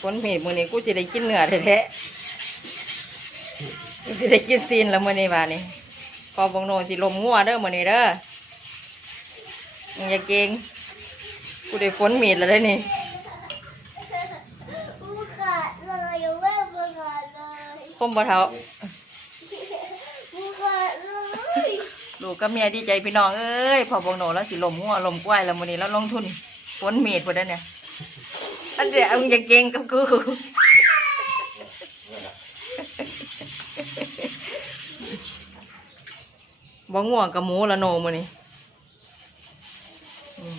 ฝนมีดมื้อนี้กูสิได้กินเนื้อแท้ๆกูสิได้กินซีนแล้วมื้อนี้บาดนี้พอบงโนสิลมงัวเด้อมื้อนี้เด้อมึงอย่าเก่งกูได้ฝนมีดแล้วเด้อนี่กูขาดเลยยังไม่ประกาศเลยคมบ่เท่ากูขาดเลยลูกกับเมียดีใจพี่น้องเอ้ยพอบงโนแล้วสิลมงัวลมกล้วยแล้วมื้อนี้แล้วลงทุนฝนมีดพุ่นเด้อเนี่ย อันเดียวมึงอย่าเก่งกับกูบ่ง่วงกับหมูละโนมื้อนี้อืม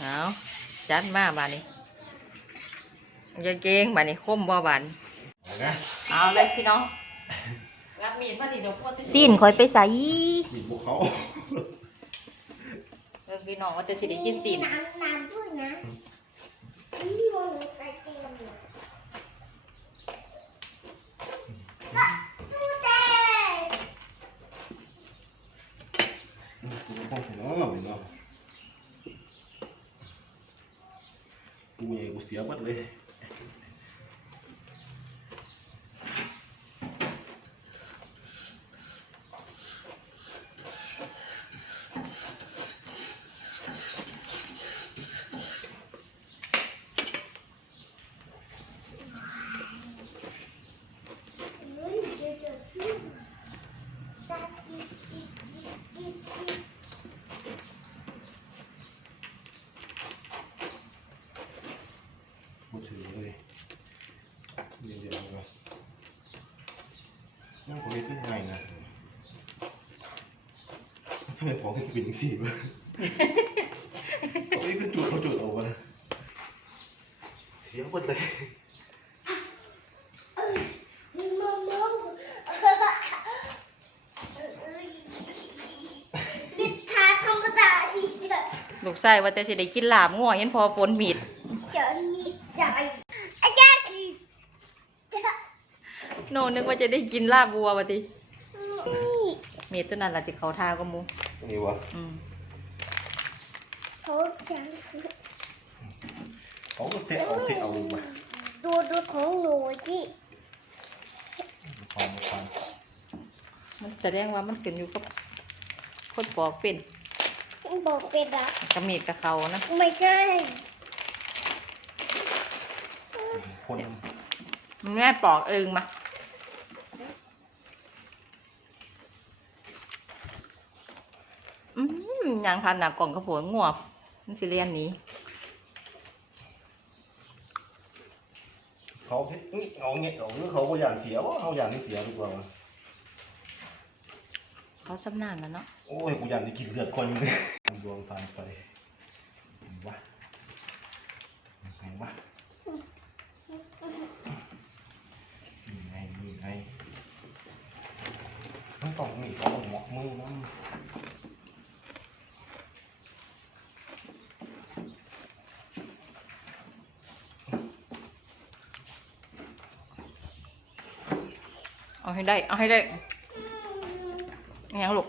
เอาจัดมาบานนี้อย่าเก่งบานนี้คมบ่บานเอานะเอาเลยพี่น้องรับ มีดมาดิเดี๋ยวพ่อสิ้นคอยไปใส่มีพวกเขาเรื่องพี่น้องว่าจะสิได้กินสิ้นน้ำน้ำด้วยนะนี่มองไปเต็มเลยตู้เต้กูพวกเขาเนาะเนาะกูใหญ่กูเสียหมดเลย เฮ้ยเดี๋ยวจะขึ้นจับอีกอีกอีกอีกอีก กูถือเลยเดี๋ยวเดี๋ยวก่อนนั่งกูไม่ขึ้นง่ายนะ ทำไมของถึงเป็นอย่างสี่วะเขาไม่ขึ้นจุดเขาจุดเอาวะเสียหมดเลยมามานิทานธรรมดาดีเด้อลูกชายว่าแต่สิได้กินลาบง่วเห็นพอฝนมีดจะมีใจอาจารย์คือจะโนนึกว่าจะได้กินลาบวัววะตินี่มีดตัวนั้นล่ะสิเขาทาก็มู นี่วะอืมเขาจังเขาก็เทเอาเทเอามาดูดูของหนูที่ความความมันแสดงว่ามันขึ้นอยู่กับคนปอกเป็นบอกเป็นอะกับมีดกับเขานะไม่ใช่คนแม่ปอกเองมาอื มยางพันหนักกล่องกระโผงงัวมันสิเรียนหนี้เขาเฮ็ดนี่เอาเงี้ยเอาหรือเขาก็อย่างเสียวะเขาอย่างที่เสียดีกว่าเขาสำนานแล้วเนาะโอ้ยกูอยากได้กินเลือดคนเลยดวงไฟไปวะไงวะนี่ไงนี่ไงต้องต้องมีต้องหมอกมือน้ำ เอาให้ได้ เอาให้ได้อิหยังลูก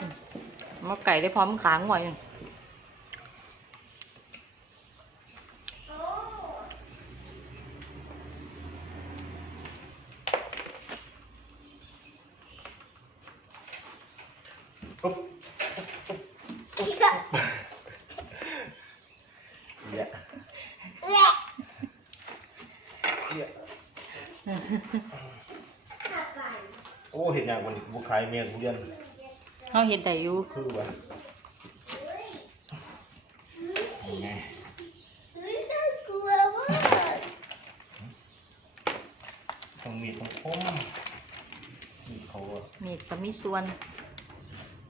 อืมมาไก่ได้พร้อมขางหน่อยหนึ่งปุ๊บเหี้ย แหละ เหี้ย ถ้ากัน โอ้เห็นอย่างวันนี้กูขายเมียกูเรียนเขาเห็นได้อยู่คือวะยังไงเฮ้ยน่ากลัวมากต้องมีดต้องคมมีดเขาอะมีดก็มีส่วน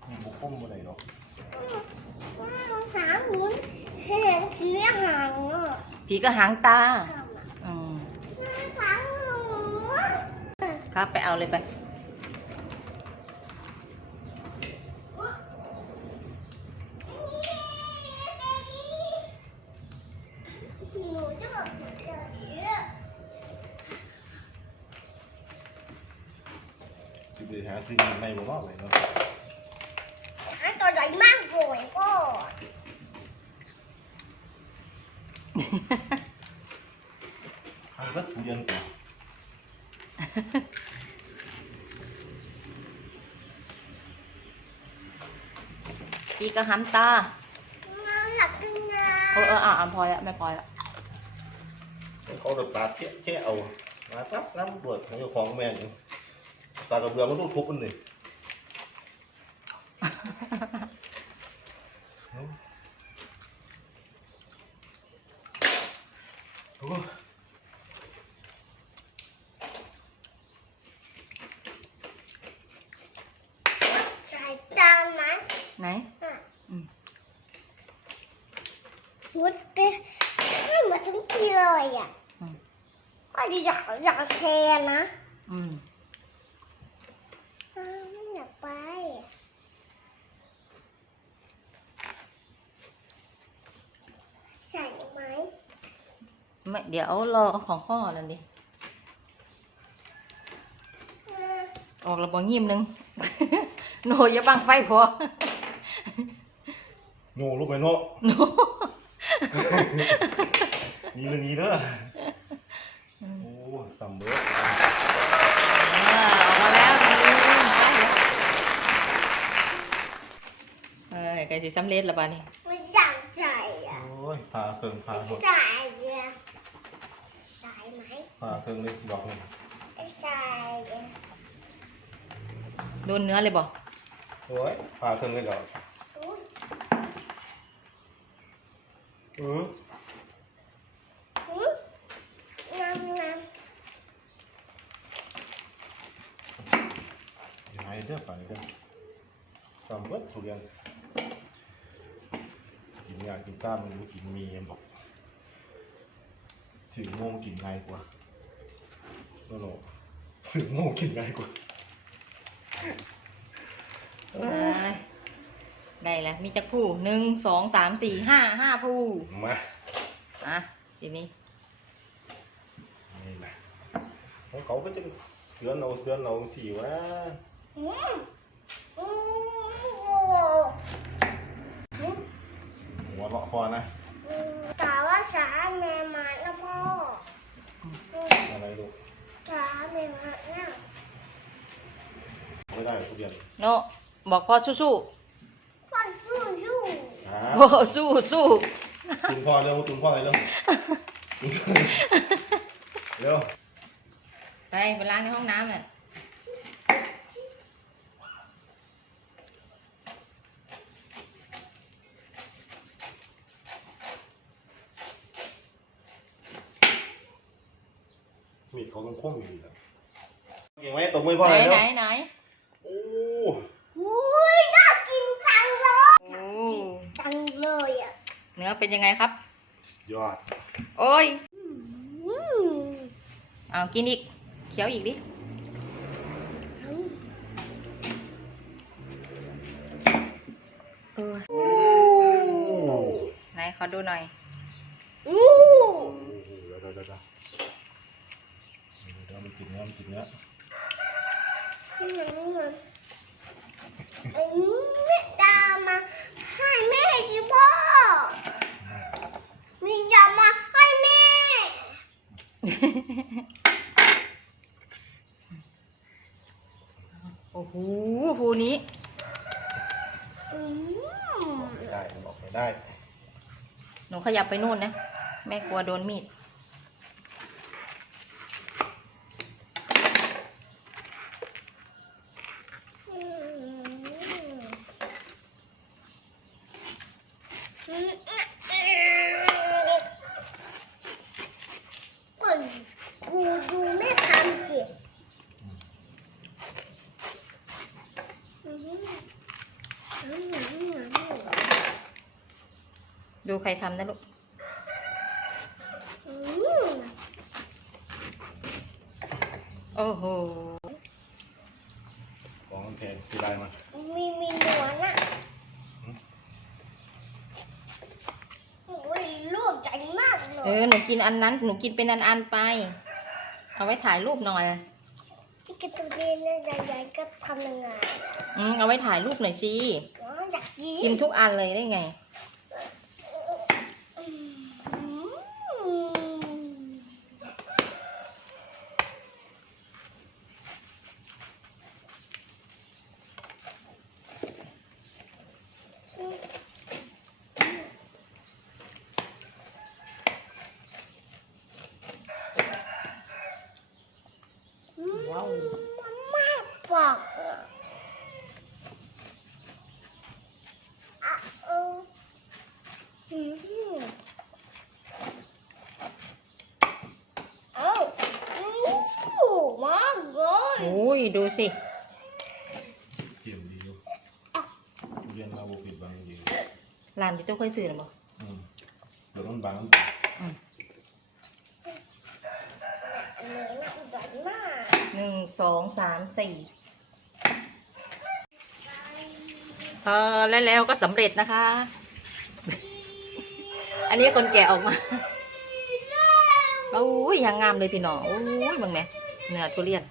มีบุกคมอะไรหรอกสามหุ่นเห็นผีหางอะผีก็หางตา อืมสามหัวครับไปเอาเลยไป หนูจะบอกจะเจอผี สิไป หาซื้อมีดไม่บอกว่าอะไรเนาะอันตัวใหญ่มากเลยพ่อทางก็ทุเรียนกว่าอีกระหันตาน้ำหนักดึงนะเออเอออะอะพอแล้วไม่พอแล้วเขาจะปาดแค่แค่เอามาปั๊บน้ำบวชของเจ้าของแม่ง ตากระเบือมันต้องทุบมันเลยโอ้ยใส่ตามไหมไหนอะอืมมุดเตะไม่เหมือนทุกทีเลยอะอืมว่าดีอยากอยากแทนนะ อืม อ้าวไม่อยากไปใส่ไหม ไม่เดี๋ยวรอของพ่อนั่นดิเออออกระบอยิ้มหนึงโนอย่าบังไฟพอโง่ลูกไปเนาะโนนี่เลยนี่เด้อโอ้สัมเบอร์อ่าออกมาแล้วนี่ไปเออไก่สิสำเร็จและบ้านี่ไม่อยากใส่อะโอ้ยพาเครื่องพาหมดใส่อะใส่ ไหมพาเครื่องเลยดอกหนึงใส่อะโดนเนื้อเลยบ่โอ้ยพาเครื่องเลยดอกอุ๊ยเอออุ๊ยงามงามยังไงเด้อไปเด้อสัมเบอร์ทุเรียนกินยากินซ่ามันรู้กินมีมันบอกถึงโง่กินง่ายกว่า โน่โน่ถึงโง่กินง่ายกว่าได้ได้แล้วมีจักผู้หนึ่งสองสามสี่ห้าห้าผู้มาอะทีนี้นี่นะของเขาก็จะเสือเอาเสือเอาสีวะอืมอืมโอ้อืมหัวเราะพอนะ อืมแต่ว่าสาแม่มานะพ่ออืม อะไรลูก สาแม่มานะ ไม่ได้ทุเรีย นโนบอกพ่อสู้พ่อสู้สู้อ่าๆโอ้สู้สู้ตุนพ่อเร็วตุนพ่อเลยเร็วเร็วไปไปล้างในห้องน้ำน่ะมีดเขาต้องคมอยู่แล้วเก่งไหมตบมือพ่อไหนเลยไหนเร็วไหน โอ้ อุ้ยน่ากินจังเลย โอ้ จังเลยอะ เนื้ อเป็นยังไงครับ ยอด โอ้ยอืมเอากินอีก เคี้ยวอีกดิอืมเออไหนขอดูหน่อยอู้เดี๋ยวเดี๋ยวเดี๋ยวเดี๋ยวเดี๋ยวมันกินเนื้อมันกินเนื้ออืมไอ้แม่ตามมาให้แม่สิพ่อมีอย่ามาให้แม่ โอ้โหภูนี้อืมไม่ได้มันออกไม่ได้ หนูขยับไปนู่นนะ แม่กลัวโดนมีด อืมอืมก่อนกูดูแม่ทำสิอืมอืมอืมอืม ดู ใครทำนะลูกอืมโอ้โหของมันแพงกี่ไรมันมีมีหนวดน่ะโอ้ยลูกใจมากเลเอยอหนูกินอันนั้น หนูกินเป็นอันๆไป เอาไว้ถ่ายรูปหน่อยที่กระตุ้นเนี่ยใหญ่ๆก็ทำยังไงอืมเอาไว้ถ่ายรูปหน่อยสิน้อยอยากกินกินทุกอันเลยได้ไง อืม ว้าว มันมากกว่าอะอะเอออืมเอ้าอู้มากเลย โอ้ ยดูสิ เกี่ยมดีอยู่เรียนมาบุกิดบางจริงร้านที่ตู้เคยซื้อหรือเปล่าอืมเดี๋ยวต้องบางอันนี้น่าจะมากหนึ่งสองสามสี่เออแล้วแล้วก็สำเร็จนะคะ อันนี้คนแก่ออกมาโอ้ยยังงามเลยพี่น้องโอ้ยมึงแม่เนื้อทุเรียน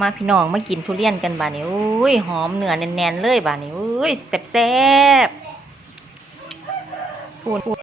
มาพี่น้องมากินทุเรียนกันบานี้อุ้ยหอมเนื้อแน่นๆเลยบานี้อุ้ยแซ่บๆพูน